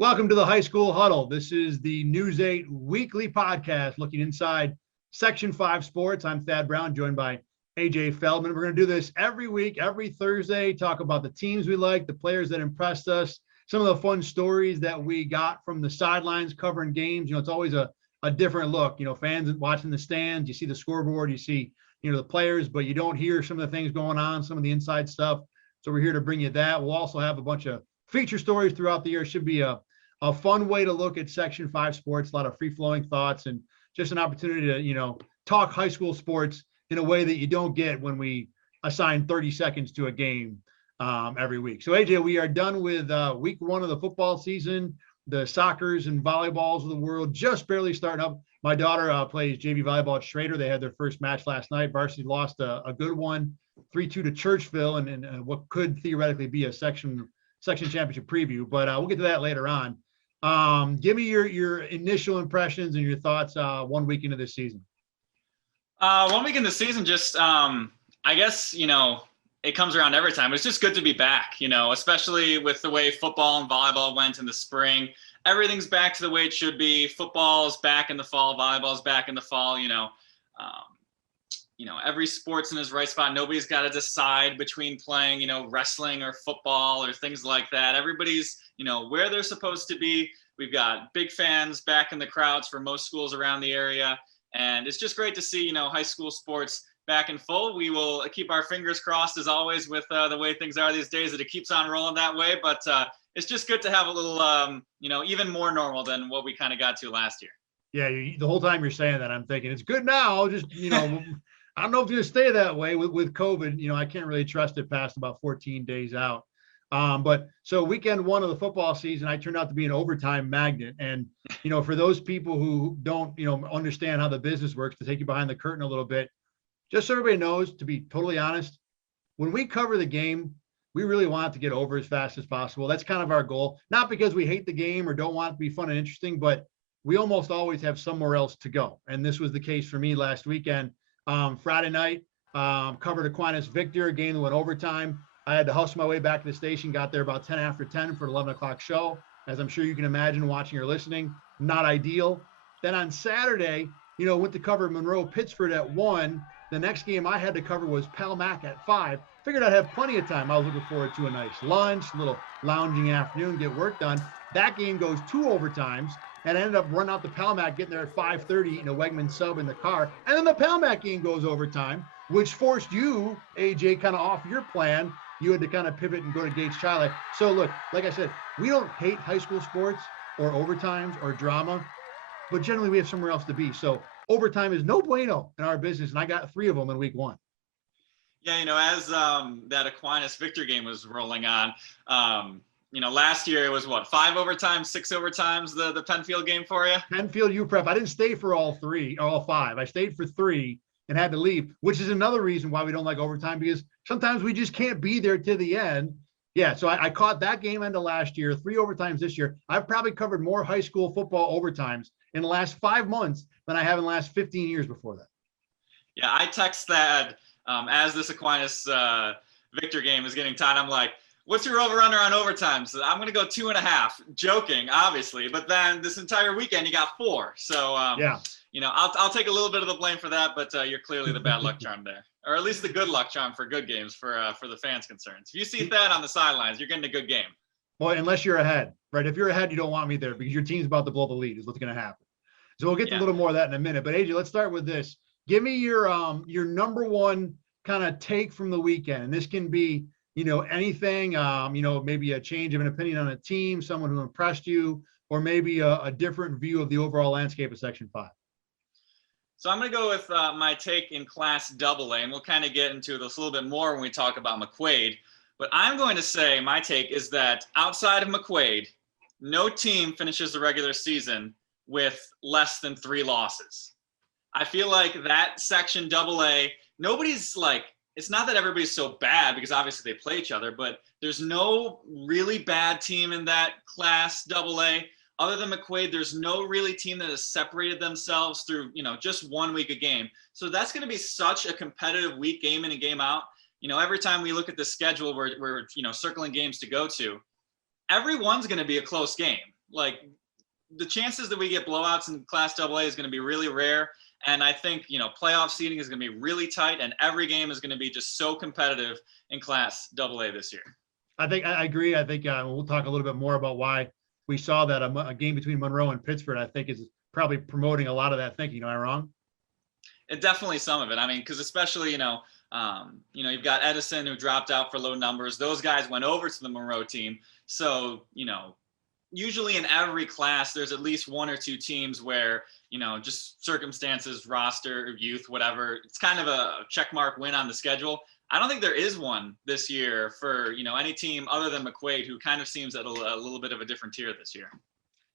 Welcome to the High School Huddle. This is the News 8 weekly podcast looking inside Section 5 sports. I'm Thad Brown, joined by AJ Feldman. We're going to do this every week, every Thursday, talk about the teams we like, the players that impressed us, some of the fun stories that we got from the sidelines covering games. It's always a different look. Fans watching the stands, you see the scoreboard, you see, the players, but you don't hear some of the things going on, some of the inside stuff. So we're here to bring you that. We'll also have a bunch of feature stories throughout the year. It should be a fun way to look at Section 5 sports, a lot of free-flowing thoughts, and just an opportunity to, talk high school sports in a way that you don't get when we assign 30 seconds to a game every week. So, AJ, we are done with week one of the football season. The soccers and volleyballs of the world just barely starting up. My daughter plays JV volleyball at Schrader. They had their first match last night. Varsity lost a good one, 3-2 to Churchville, and what could theoretically be a section championship preview. But we'll get to that later on. Give me your initial impressions and your thoughts 1 week into this season. 1 week in the season, just I guess it comes around every time. It's just good to be back, especially with the way football and volleyball went in the spring. Everything's back to the way it should be. Football's back in the fall, volleyball's back in the fall. Every sport's in his right spot. Nobody's got to decide between playing, wrestling or football or things like that. Everybody's, where they're supposed to be. We've got big fans back in the crowds for most schools around the area. And it's just great to see, high school sports back in full. We will keep our fingers crossed, as always, with the way things are these days, that it keeps on rolling that way. But it's just good to have a little, even more normal than what we kind of got to last year. Yeah, the whole time you're saying that, I'm thinking it's good now. Just, I don't know if it's going to stay that way with COVID. I can't really trust it past about 14 days out. But so weekend one of the football season, I turned out to be an overtime magnet. And, for those people who don't, understand how the business works, to take you behind the curtain a little bit, just so everybody knows, to be totally honest, when we cover the game, we really want it to get over as fast as possible. That's kind of our goal, not because we hate the game or don't want it to be fun and interesting, but we almost always have somewhere else to go. And this was the case for me last weekend. Friday night, covered Aquinas Victor, a game that went overtime. I had to hustle my way back to the station, got there about 10 after 10 for an 11 o'clock show. As I'm sure you can imagine, watching or listening, not ideal. Then on Saturday, went to cover Monroe Pittsford at 1. The next game I had to cover was Pal Mac at 5. Figured I'd have plenty of time. I was looking forward to a nice lunch, a little lounging afternoon, get work done. That game goes 2 overtimes, and I ended up running out the Pal Mac, getting there at 5:30, eating a Wegman sub in the car. And then the Pal Mac game goes overtime, which forced you, AJ, kind of off your plan. You had to kind of pivot and go to Gates Chile. So look, like I said, we don't hate high school sports or overtimes or drama, but generally we have somewhere else to be. So overtime is no bueno in our business, and I got 3 of them in week 1. Yeah, as that Aquinas Victor game was rolling on, last year it was 5 overtimes, 6 overtimes, the Penfield game for you? Penfield UPrep. I didn't stay for all 5. I stayed for 3 and had to leave, which is another reason why we don't like overtime, because sometimes we just can't be there to the end. Yeah, so I caught that game end of last year, 3 overtimes this year. I've probably covered more high school football overtimes in the last 5 months than I have in the last 15 years before that. Yeah, I text that as this Aquinas Victor game is getting tied. I'm like, what's your over-under on overtime? So I'm going to go 2.5, joking, obviously. But then this entire weekend, you got 4. So, yeah. I'll take a little bit of the blame for that, but you're clearly the bad luck charm there. Or at least the good luck charm for good games for the fans' concerns. If you see that on the sidelines, you're getting a good game. Well, unless you're ahead, right? If you're ahead, you don't want me there because your team's about to blow the lead is what's going to happen. So we'll get to a little more of that in a minute. But, AJ, let's start with this. Give me your number one kind of take from the weekend. And this can be, anything, maybe a change of an opinion on a team, someone who impressed you, or maybe a different view of the overall landscape of Section 5. So I'm going to go with my take in Class AA, and we'll kind of get into this a little bit more when we talk about McQuaid. But I'm going to say my take is that outside of McQuaid, no team finishes the regular season with less than 3 losses. I feel like that Section AA, nobody's like, it's not that everybody's so bad because obviously they play each other, but there's no really bad team in that Class AA. Other than McQuaid, there's no really team that has separated themselves through, just 1 week a game. So that's going to be such a competitive week, game in and game out. Every time we look at the schedule, we're circling games to go to. Everyone's going to be a close game. Like the chances that we get blowouts in Class AA is going to be really rare. And I think, playoff seeding is going to be really tight, and every game is going to be just so competitive in Class AA this year. I agree. I think we'll talk a little bit more about why we saw that a game between Monroe and Pittsford, I think, is probably promoting a lot of that thinking. Am I wrong? It definitely some of it. I mean, because especially, you've got Edison who dropped out for low numbers. Those guys went over to the Monroe team. So, usually in every class, there's at least one or two teams where, just circumstances, roster, youth, whatever. It's kind of a checkmark win on the schedule. I don't think there is one this year for, any team other than McQuaid, who kind of seems at a little bit of a different tier this year.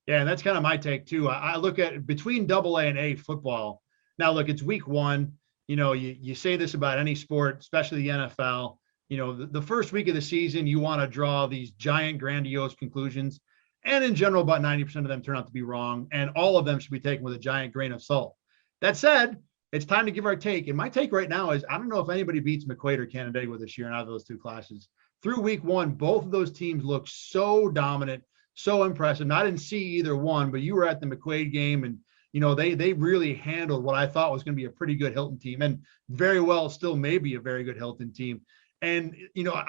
Yeah, and that's kind of my take too. I look at between AA and A football. Now, look, it's week one. You say this about any sport, especially the NFL. The first week of the season, you want to draw these giant, grandiose conclusions. And in general, about 90% of them turn out to be wrong. And all of them should be taken with a giant grain of salt. That said, it's time to give our take. And my take right now is I don't know if anybody beats McQuaid or Canandaigua this year out of those two classes. Through week one, both of those teams look so dominant, so impressive. And I didn't see either one, but you were at the McQuaid game, and they really handled what I thought was going to be a pretty good Hilton team, and very well still maybe a very good Hilton team. And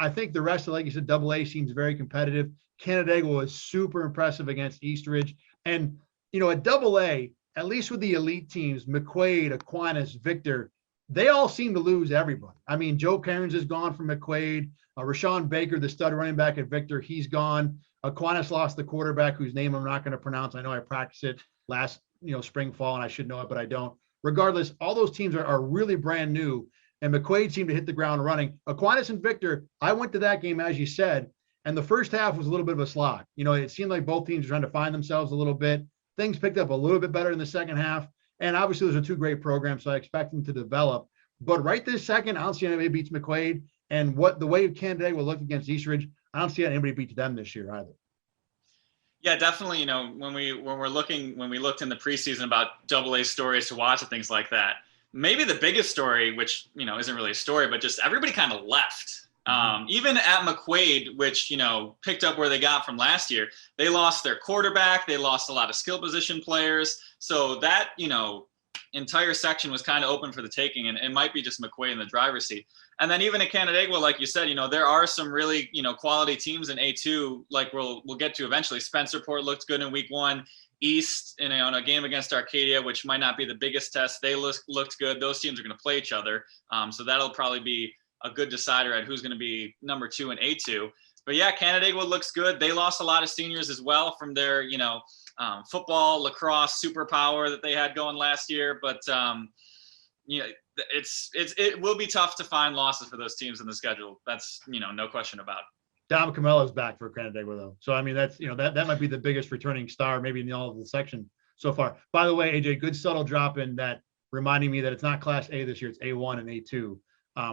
I think the rest of, like you said, AA seems very competitive. Canandaigua was super impressive against Eastridge, and at AA, at least with the elite teams, McQuaid, Aquinas, Victor, they all seem to lose everybody. I mean, Joe Cairns is gone from McQuaid. Rashawn Baker, the stud running back at Victor, he's gone. Aquinas lost the quarterback whose name I'm not going to pronounce. I know I practiced it last, spring, fall, and I should know it, but I don't. Regardless, all those teams are really brand new, and McQuaid seemed to hit the ground running. Aquinas and Victor, I went to that game, as you said, and the first half was a little bit of a slog. It seemed like both teams were trying to find themselves a little bit. Things picked up a little bit better in the second half, and obviously those are two great programs, so I expect them to develop. But right this second, I don't see anybody beats McQuaid, and the way Canandaigua will look against Eastridge, I don't see anybody beat them this year either. Yeah, definitely. When we looked in the preseason about AA stories to watch and things like that, maybe the biggest story, which isn't really a story, but just everybody kind of left. Even at McQuaid, which picked up where they got from last year, they lost their quarterback, they lost a lot of skill position players. So that entire section was kind of open for the taking, and it might be just McQuaid in the driver's seat. And then even at Canandaigua, like you said, there are some really, quality teams in A2, like we'll get to eventually. Spencerport looked good in week one. East, in a game against Arcadia, which might not be the biggest test, they looked good. Those teams are going to play each other. So that'll probably be a good decider at who's going to be number 2 in A2. But yeah, Canandaigua looks good. They lost a lot of seniors as well from their, football, lacrosse superpower that they had going last year. But it will be tough to find losses for those teams in the schedule. That's no question about it. Dom Camello's back for Canandaigua though, so I mean that's that might be the biggest returning star maybe in all of the section so far. By the way, AJ, good subtle drop in that, reminding me that it's not Class A this year; it's A1 and A2.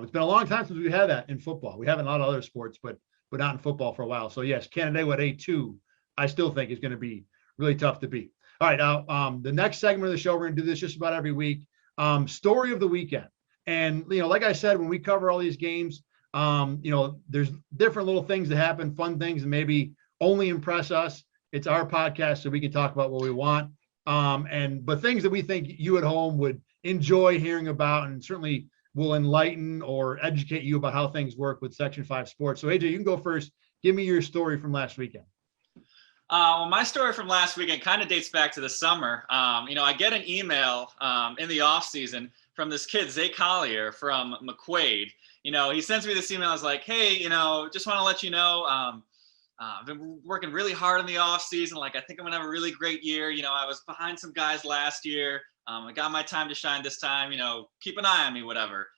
It's been a long time since we had that in football. We have it in a lot of other sports, but not in football for a while. So yes, Canandaigua at A2, I still think is going to be really tough to beat. All right, now the next segment of the show, we're going to do this just about every week. Story of the weekend. And, like I said, when we cover all these games, there's different little things that happen, fun things that maybe only impress us. It's our podcast, so we can talk about what we want. But things that we think you at home would enjoy hearing about, and certainly will enlighten or educate you about how things work with Section 5 sports. So AJ, you can go first. Give me your story from last weekend. Well, my story from last weekend kind of dates back to the summer. I get an email in the off season from this kid, Zay Collier from McQuaid. He sends me this email. I was like, hey, just want to let you know, I've been working really hard in the off season. Like, I think I'm gonna have a really great year. I was behind some guys last year. I got my time to shine this time. Keep an eye on me, whatever.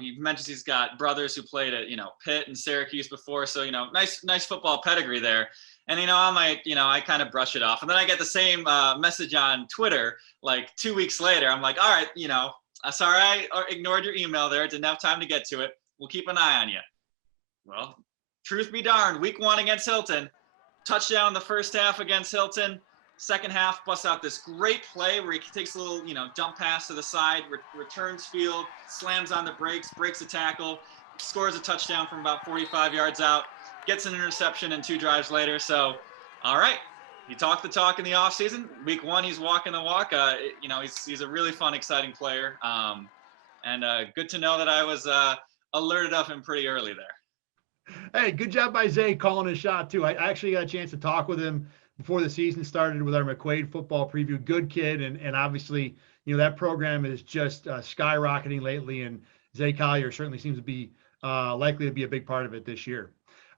He mentions he's got brothers who played at, Pitt and Syracuse before. So, nice football pedigree there. And, I kind of brush it off. And then I get the same message on Twitter, like 2 weeks later. I'm like, all right, sorry I ignored your email there. Didn't have time to get to it. We'll keep an eye on you. Well, truth be darned, week one against Hilton, touchdown in the first half against Hilton. Second half, busts out this great play where he takes a little, dump pass to the side, returns field, slams on the brakes, breaks a tackle, scores a touchdown from about 45 yards out, gets an interception and 2 drives later. So, all right, he talked the talk in the offseason. Week 1, he's walking the walk. He's a really fun, exciting player. And good to know that I was alerted of him pretty early there. Hey, good job by Zay calling his shot too. I actually got a chance to talk with him before the season started with our McQuaid football preview. Good kid, and obviously, that program is just skyrocketing lately, and Zay Collier certainly seems to be likely to be a big part of it this year.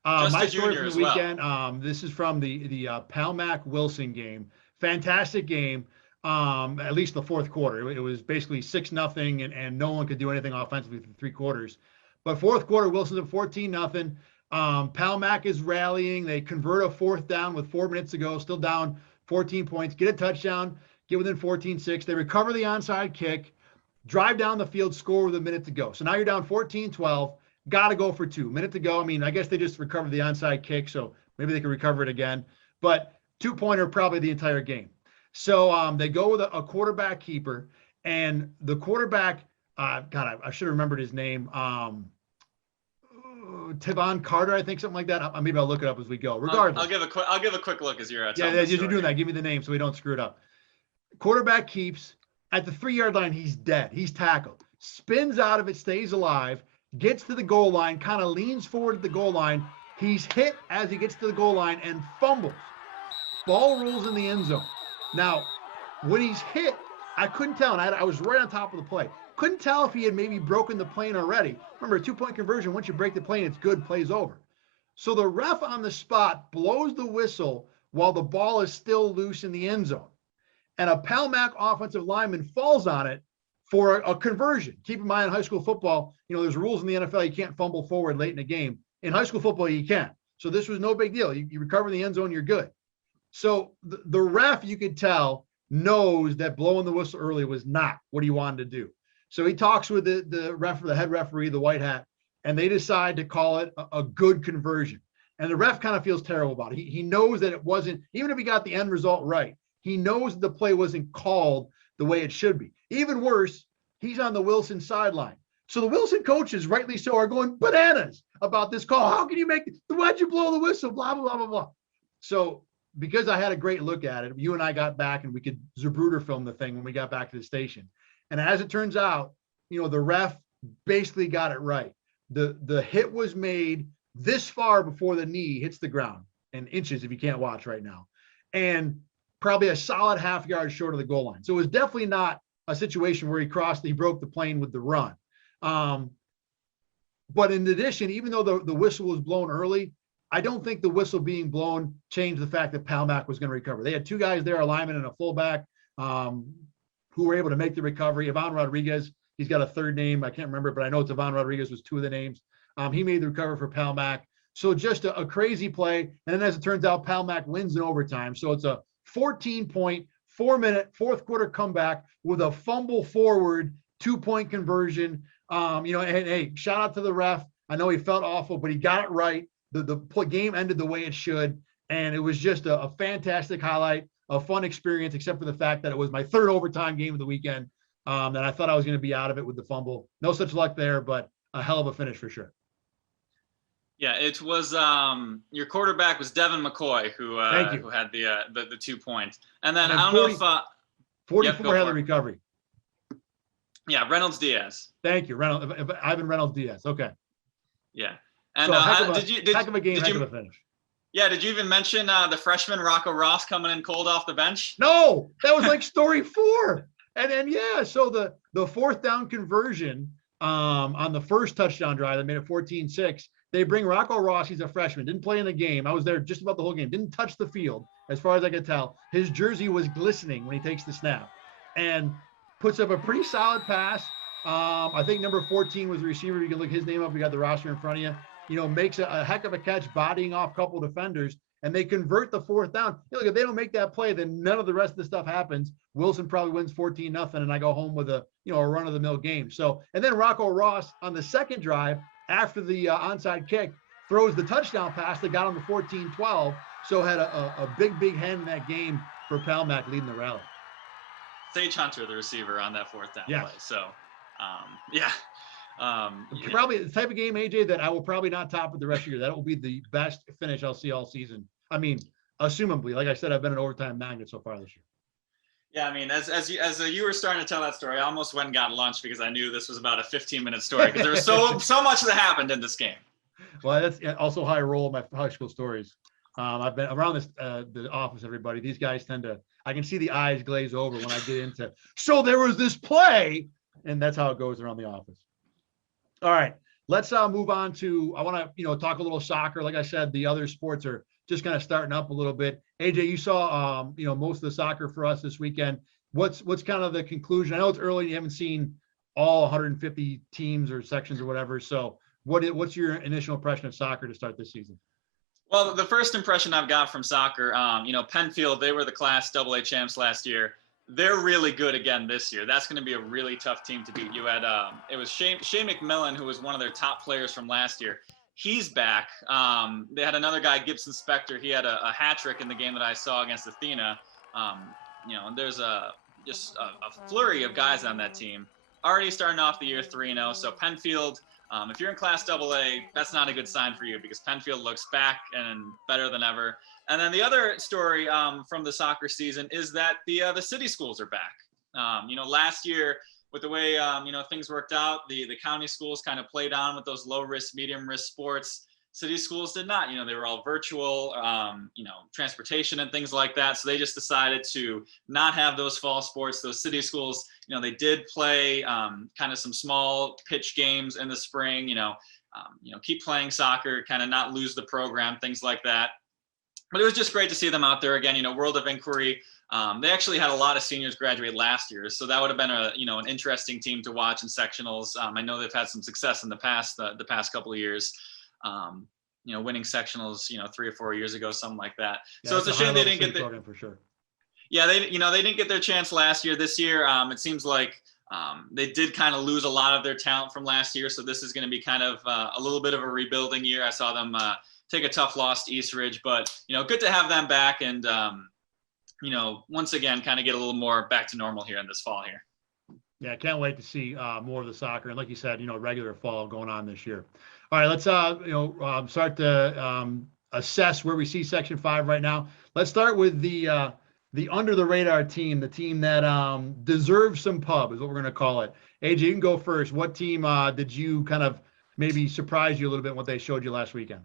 My story from the weekend, this is from the Palmac Wilson game. Fantastic game. At least the fourth quarter. It was basically 6-0, and no one could do anything offensively for 3 quarters. But fourth quarter, Wilson's at 14-0. Palmac is rallying. They convert a 4th down with 4 minutes to go, still down 14 points, get a touchdown, get within 14-6. They recover the onside kick, drive down the field, score with a minute to go. So now you're down 14-12. Got to go for 2. Minute to go. I mean, I guess they just recovered the onside kick, so maybe they can recover it again. But 2-pointer probably the entire game. So they go with a quarterback keeper, and the quarterback, I should have remembered his name. Tavon Carter, I think, something like that. Maybe I'll look it up as we go. Regardless, I'll give a quick look as you're you're doing that. Give me the name so we don't screw it up. Quarterback keeps at the 3-yard line. He's dead. He's tackled. Spins out of it, stays alive. Gets to the goal line, kind of leans forward to the goal line. He's hit as he gets to the goal line and fumbles. Ball rolls in the end zone. Now, when he's hit, I couldn't tell, and I was right on top of the play. Couldn't tell if he had maybe broken the plane already. Remember, a 2-point conversion, once you break the plane, it's good, play's over. So the ref on the spot blows the whistle while the ball is still loose in the end zone. And a Palmac offensive lineman falls on it for a conversion. Keep in mind, in high school football, there's rules in the NFL. You can't fumble forward late in a game. In high school football, you can. So this was no big deal. You recover the end zone, you're good. So the ref, you could tell, knows that blowing the whistle early was not what he wanted to do. So he talks with the head referee, the white hat, and they decide to call it a good conversion. And the ref kind of feels terrible about it. He knows that it wasn't, even if he got the end result right, he knows the play wasn't called the way it should be. Even worse, he's on the Wilson sideline. So the Wilson coaches, rightly so, are going bananas about this call. How can you why'd you blow the whistle? Blah, blah, blah, blah, blah. So because I had a great look at it, you and I got back and we could Zapruder film the thing when we got back to the station. And as it turns out, the ref basically got it right. The hit was made this far before the knee hits the ground, and inches if you can't watch right now, and probably a solid half yard short of the goal line. So it was definitely not a situation where he broke the plane with the run. But in addition, even though the whistle was blown early, I don't think the whistle being blown changed the fact that Palmac was going to recover. They had 2 guys there, a lineman and a fullback, who were able to make the recovery. Ivan Rodriguez, he's got a 3rd name. I can't remember it, but I know it's Ivan Rodriguez was 2 of the names. He made the recovery for Palmac. So just a crazy play. And then as it turns out, Palmac wins in overtime. So it's a 14-point, 4-minute, fourth quarter comeback with a fumble forward, 2-point conversion. And hey, shout out to the ref. I know he felt awful, but he got it right. The game ended the way it should. And it was just a fantastic highlight, a fun experience, except for the fact that it was my 3rd overtime game of the weekend. And I thought I was going to be out of it with the fumble. No such luck there, but a hell of a finish for sure. Yeah, it was your quarterback was Devin McCoy who had the 2 points. And then I don't know if 44 had the recovery. Yeah, Reynolds Diaz. Thank you, Ivan Reynolds Diaz. Okay. Yeah. And so heck of a game, heck of a finish. Yeah, did you even mention the freshman Rocco Ross coming in cold off the bench? No, that was like story 4. And then so the 4th down conversion on the first touchdown drive that made it 14-6. They bring Rocco Ross. He's a freshman. Didn't play in the game. I was there just about the whole game. Didn't touch the field, as far as I could tell. His jersey was glistening when he takes the snap, and puts up a pretty solid pass. I think number 14 was the receiver. You can look his name up. We got the roster in front of you. Makes a heck of a catch, bodying off a couple of defenders, and they convert the 4th down. Look, if they don't make that play, then none of the rest of the stuff happens. Wilson probably wins 14-0, and I go home with a run-of-the-mill game. So, and then Rocco Ross on the 2nd drive, after the onside kick, throws the touchdown pass that got him to 14-12. So had a big hand in that game for Palmac leading the rally. Sage Hunter, the receiver, on that 4th down play. So, probably the type of game, AJ, that I will probably not top it the rest of the year. That will be the best finish I'll see all season. I mean, assumably. Like I said, I've been an overtime magnet so far this year. Yeah, I mean, as you were starting to tell that story, I almost went and got lunch because I knew this was about a 15-minute story because there was so much that happened in this game. Well, that's also how I roll my high school stories. I've been around the office, everybody. These guys I can see the eyes glaze over when I get into, so there was this play, and that's how it goes around the office. All right, let's move on to, I want to, talk a little soccer. Like I said, the other sports are just kind of starting up a little bit. AJ, you saw, most of the soccer for us this weekend. What's kind of the conclusion? I know it's early. You haven't seen all 150 teams or sections or whatever. So what's your initial impression of soccer to start this season? Well, the first impression I've got from soccer, Penfield, they were the Class AA champs last year. They're really good again this year. That's going to be a really tough team to beat. You had it was Shea McMillan, who was one of their top players from last year. He's back. They had another guy, Gibson Spector. He had a hat trick in the game that I saw against Athena. And there's just a flurry of guys on that team. Already starting off the year 3-0. So Penfield, if you're in Class AA, that's not a good sign for you because Penfield looks back and better than ever. And then the other story from the soccer season is that the city schools are back. Last year with the way things worked out, the county schools kind of played on with those low risk, medium risk sports. City schools did not. They were all virtual, transportation and things like that. So they just decided to not have those fall sports. Those city schools, they did play kind of some small pitch games in the spring. Keep playing soccer, kind of not lose the program, things like that. But it was just great to see them out there again. World of Inquiry. They actually had a lot of seniors graduate last year, so that would have been an interesting team to watch in sectionals. I know they've had some success in the past couple of years. Winning sectionals, 3 or 4 years ago, something like that. Yeah, so it's a shame they didn't get their for sure. Yeah, they didn't get their chance last year. This year, it seems like they did kind of lose a lot of their talent from last year. So this is going to be kind of a little bit of a rebuilding year. I saw them take a tough loss to East Ridge, but good to have them back and once again kind of get a little more back to normal here in this fall here. Yeah, can't wait to see more of the soccer and like you said, regular fall going on this year. All right, let's start to assess where we see Section 5 right now. Let's start with the under the radar team, the team that deserves some pub is what we're going to call it. AJ, you can go first. What team did you kind of maybe surprise you a little bit what they showed you last weekend?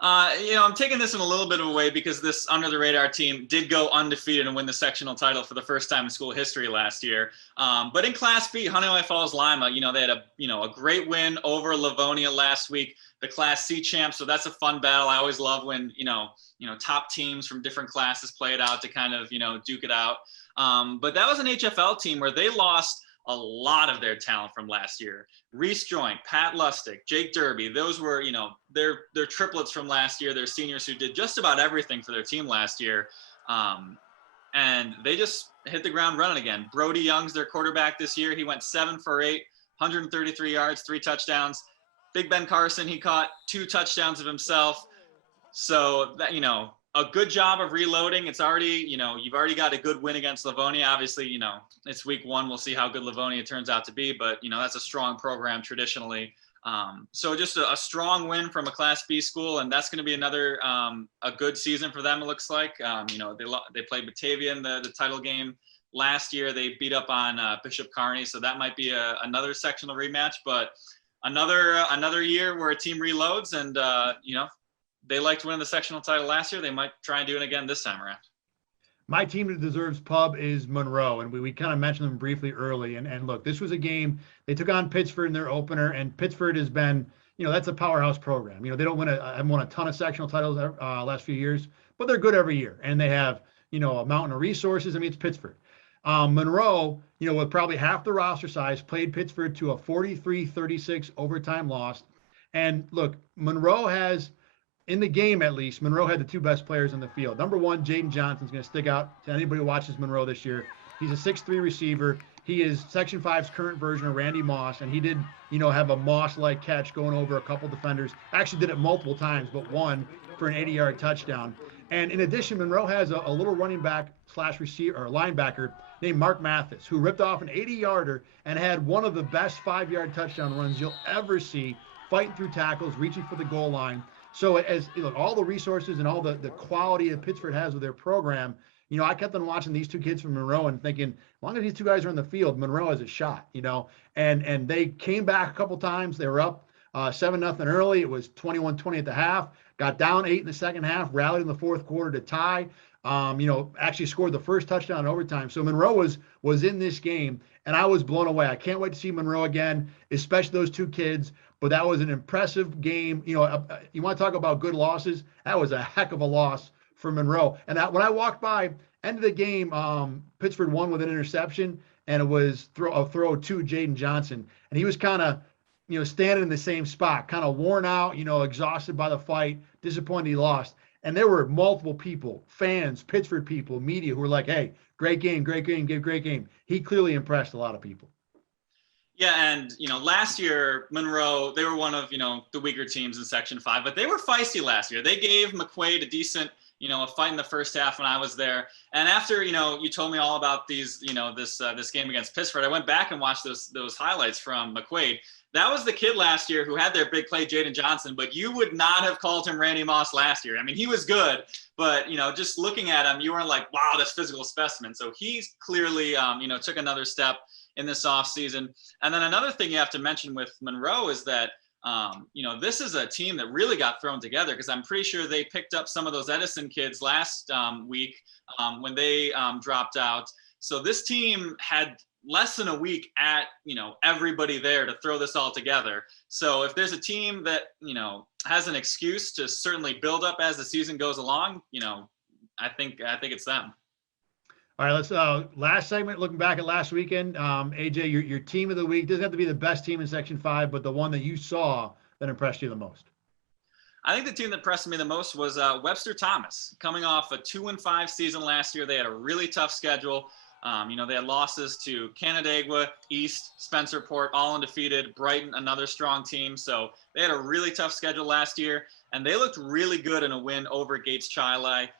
I'm taking this in a little bit of a way because this under the radar team did go undefeated and win the sectional title for the first time in school history last year. But in Class B, Honeywell Falls Lima, they had a great win over Livonia last week, the Class C champs. So that's a fun battle. I always love when, top teams from different classes play it out to kind of, duke it out. But that was an HFL team where they lost a lot of their talent from last year. Reese Joint, Pat Lustig, Jake Derby, those were, their triplets from last year. They're seniors who did just about everything for their team last year. And they just hit the ground running again. Brody Young's their quarterback this year. He went 7 for 8, 133 yards, 3 touchdowns. Big Ben Carson, he caught 2 touchdowns of himself. So that, a good job of reloading. It's already, you've already got a good win against Livonia. Obviously, it's week 1. We'll see how good Livonia turns out to be, but that's a strong program traditionally. So just a strong win from a Class B school, and that's going to be another a good season for them. It looks like they played Batavia in the title game last year. They beat up on Bishop Kearney, so that might be another sectional rematch. But another year where a team reloads, and they liked winning the sectional title last year. They might try and do it again this time around. My team that deserves pub is Monroe, and we kind of mentioned them briefly early. And look, this was a game they took on Pittsford in their opener, and Pittsford has been, that's a powerhouse program. They don't haven't won a ton of sectional titles last few years, but they're good every year, and they have a mountain of resources. I mean, it's Pittsford. Monroe, with probably half the roster size, played Pittsford to a 43-36 overtime loss. And look, Monroe has. In the game, at least, Monroe had the 2 best players in the field. Number 1, Jaden Johnson's going to stick out to anybody who watches Monroe this year. He's a 6'3" receiver. He is Section 5's current version of Randy Moss, and he did, have a Moss-like catch going over a couple defenders. Actually did it multiple times, but one for an 80-yard touchdown. And in addition, Monroe has a little running back / receiver or linebacker named Mark Mathis, who ripped off an 80-yarder and had one of the best 5-yard touchdown runs you'll ever see, fighting through tackles, reaching for the goal line. So as you know, all the resources and all the quality that Pittsburgh has with their program, I kept on watching these two kids from Monroe and thinking, as long as these two guys are in the field, Monroe has a shot. And they came back a couple times. They were up 7-0 early. It was 21-20 at the half. Got down 8 in the second half. Rallied in the fourth quarter to tie. Actually scored the first touchdown in overtime. So Monroe was in this game, and I was blown away. I can't wait to see Monroe again, especially those two kids. But that was an impressive game. You want to talk about good losses? That was a heck of a loss for Monroe. And when I walked by, end of the game, Pittsburgh won with an interception, and it was a throw to Jaden Johnson, and he was kind of, standing in the same spot, kind of worn out, exhausted by the fight, disappointed he lost. And there were multiple people, fans, Pittsburgh people, media, who were like, "Hey, great game, great game, great game." He clearly impressed a lot of people. Yeah, and last year Monroe, they were one of the weaker teams in Section 5, but they were feisty last year. They gave McQuaid a decent a fight in the first half when I was there. And after you told me all about these this game against Pittsburgh, I went back and watched those highlights from McQuaid. That was the kid last year who had their big play, Jaden Johnson, but you would not have called him Randy Moss last year. I mean, he was good, but just looking at him, you weren't like, wow, this physical specimen. So he's clearly took another step in this offseason. And then another thing you have to mention with Monroe is that, this is a team that really got thrown together, because I'm pretty sure they picked up some of those Edison kids last week when they dropped out. So this team had less than a week at, everybody there to throw this all together. So if there's a team that, has an excuse to certainly build up as the season goes along, I think it's them. All right, let's last segment, looking back at last weekend. AJ, your team of the week doesn't have to be the best team in Section 5, but the one that you saw that impressed you the most. I think the team that impressed me the most was Webster Thomas. Coming off a 2-5 season last year, they had a really tough schedule. They had losses to Canandaigua, East, Spencerport, all undefeated, Brighton, another strong team. So they had a really tough schedule last year, and they looked really good in a win over Gates Chili.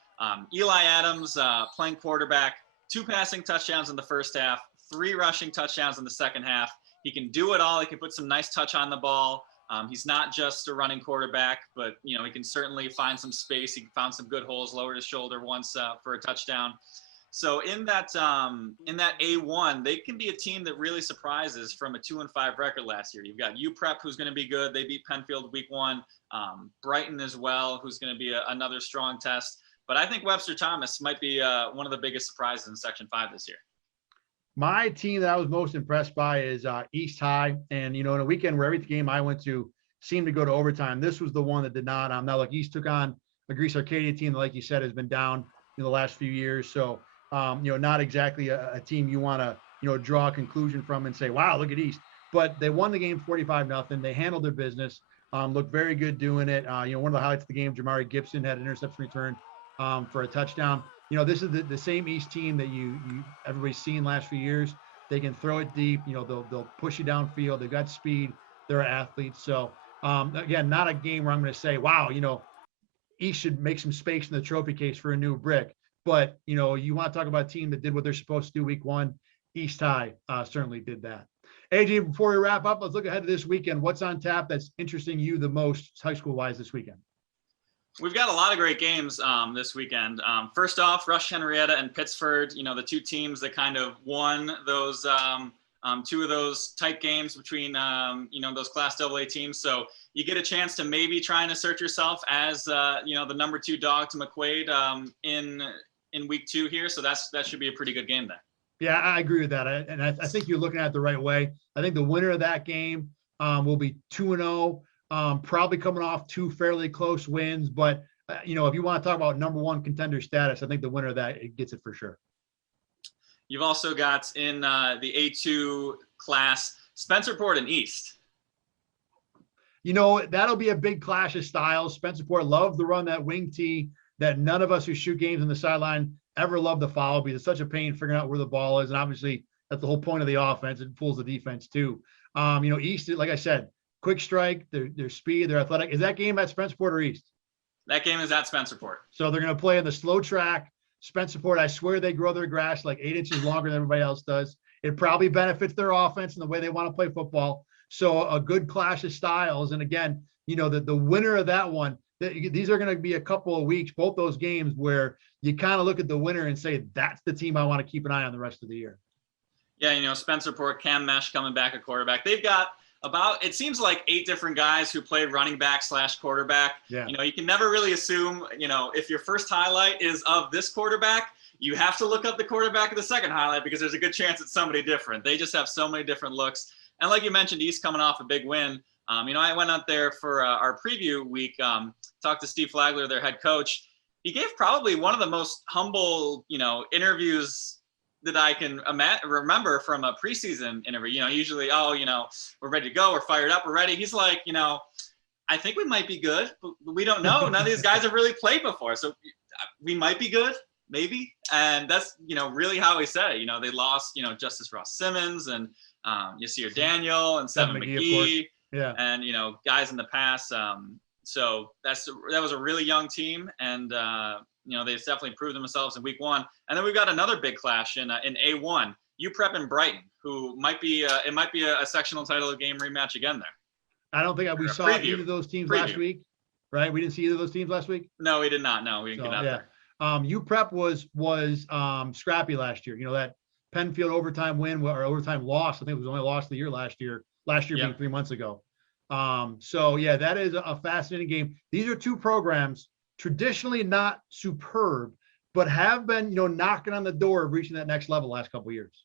Eli Adams playing quarterback, 2 passing touchdowns in the first half, 3 rushing touchdowns in the second half. He can do it all. He can put some nice touch on the ball. He's not just a running quarterback, but he can certainly find some space. He found some good holes, lowered his shoulder once for a touchdown. So in that A1, they can be a team that really surprises from a 2-5 record last year. You've got UPrep, who's going to be good. They beat Penfield week 1. Brighton as well, who's going to be another strong test. But I think Webster Thomas might be one of the biggest surprises in Section 5 this year. My team that I was most impressed by is East High. And, in a weekend where every game I went to seemed to go to overtime, this was the one that did not. Now, look, East took on a Greece Arcadia team that, like you said, has been down in the last few years. So, not exactly a team you want to, draw a conclusion from and say, wow, look at East. But they won the game 45-0. They handled their business, looked very good doing it. One of the highlights of the game, Jamari Gibson had an interception return for a touchdown. This is the same East team that you everybody's seen last few years. They can throw it deep. They'll push you downfield. They've got speed. They're athletes. So again, not a game where I'm going to say, wow, East should make some space in the trophy case for a new brick. But you want to talk about a team that did what they're supposed to do week 1. East High certainly did that. AJ, before we wrap up, let's look ahead to this weekend. What's on tap that's interesting you the most high school wise this weekend? We've got a lot of great games this weekend. First off, Rush Henrietta and Pittsford, the 2 teams that kind of won those 2 of those tight games between, those Class AA teams. So you get a chance to maybe try and assert yourself as, the number 2 dog to McQuaid in week 2 here. So that should be a pretty good game there. Yeah, I agree with that. And I think you're looking at it the right way. I think the winner of that game will be 2-0. Probably coming off 2 fairly close wins, but if you want to talk about number 1 contender status, I think the winner of that gets it for sure. You've also got in the A2 class, Spencerport and East. That'll be a big clash of styles. Spencerport loves to run that wing tee that none of us who shoot games on the sideline ever love to follow, because it's such a pain figuring out where the ball is. And obviously that's the whole point of the offense. It pulls the defense too. East, like I said, quick strike, their speed, their athletic. Is that game at Spencerport or East? That game is at Spencerport. So they're going to play in the slow track. Spencerport, I swear they grow their grass like 8 inches longer than everybody else does. It probably benefits their offense and the way they want to play football. So a good clash of styles. And again, the winner of that one, these are going to be a couple of weeks, both those games where you kind of look at the winner and say, that's the team I want to keep an eye on the rest of the year. Yeah, Spencer Port, Cam Mesh coming back at quarterback. They've got it seems like 8 different guys who played running back / quarterback. Yeah. You can never really assume, if your first highlight is of this quarterback, you have to look up the quarterback of the second highlight because there's a good chance it's somebody different. They just have so many different looks. And like you mentioned, East coming off a big win. I went out there for our preview week, talked to Steve Flagler, their head coach. He gave probably one of the most humble, interviews that I can remember from a preseason interview. Usually, we're ready to go, we're fired up, we're ready. He's like, I think we might be good, but we don't know. None of these guys have really played before, so we might be good, maybe. And that's, really how he said it. They lost, Justice Ross Simmons and Yasir Daniel and Seven McGee, yeah, and guys in the past. So that was a really young team, and they definitely proved themselves in week 1. And then we've got another big clash in A1, UPrep and Brighton, who might be a sectional title game rematch again there. I don't think we saw either of those teams last week, right? We didn't see either of those teams last week. No, we did not. No, we didn't get out there. UPrep was scrappy last year. That Penfield overtime win or overtime loss. I think it was only lost the year last year. Last year being 3 months ago. That is a fascinating game. These are two programs traditionally not superb, but have been, knocking on the door of reaching that next level the last couple of years.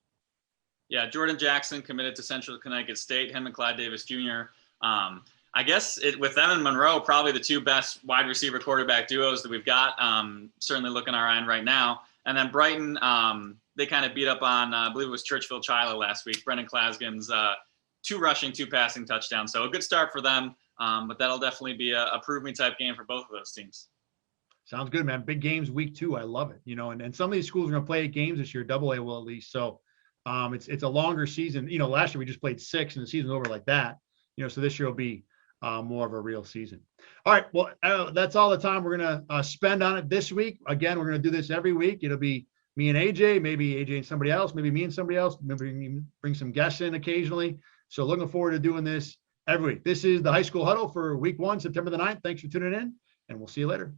Yeah, Jordan Jackson committed to Central Connecticut State, him and Clyde Davis Jr. I guess with them and Monroe, probably the 2 best wide receiver quarterback duos that we've got, certainly looking our end right now. And then Brighton, they kind of beat up on, I believe it was Churchville Chila last week, Brendan Klasgen's 2 rushing, 2 passing touchdowns. So a good start for them, but that'll definitely be a prove me type game for both of those teams. Sounds good, man. Big games week 2. I love it. And some of these schools are going to play 8 games this year. AA will at least. So it's a longer season. Last year we just played 6 and the season's over like that. So this year will be more of a real season. All right. Well, that's all the time we're going to spend on it this week. Again, we're going to do this every week. It'll be me and AJ, maybe AJ and somebody else, maybe me and somebody else, maybe bring some guests in occasionally. So looking forward to doing this every week. This is the High School Huddle for week 1, September the 9th. Thanks for tuning in, and we'll see you later.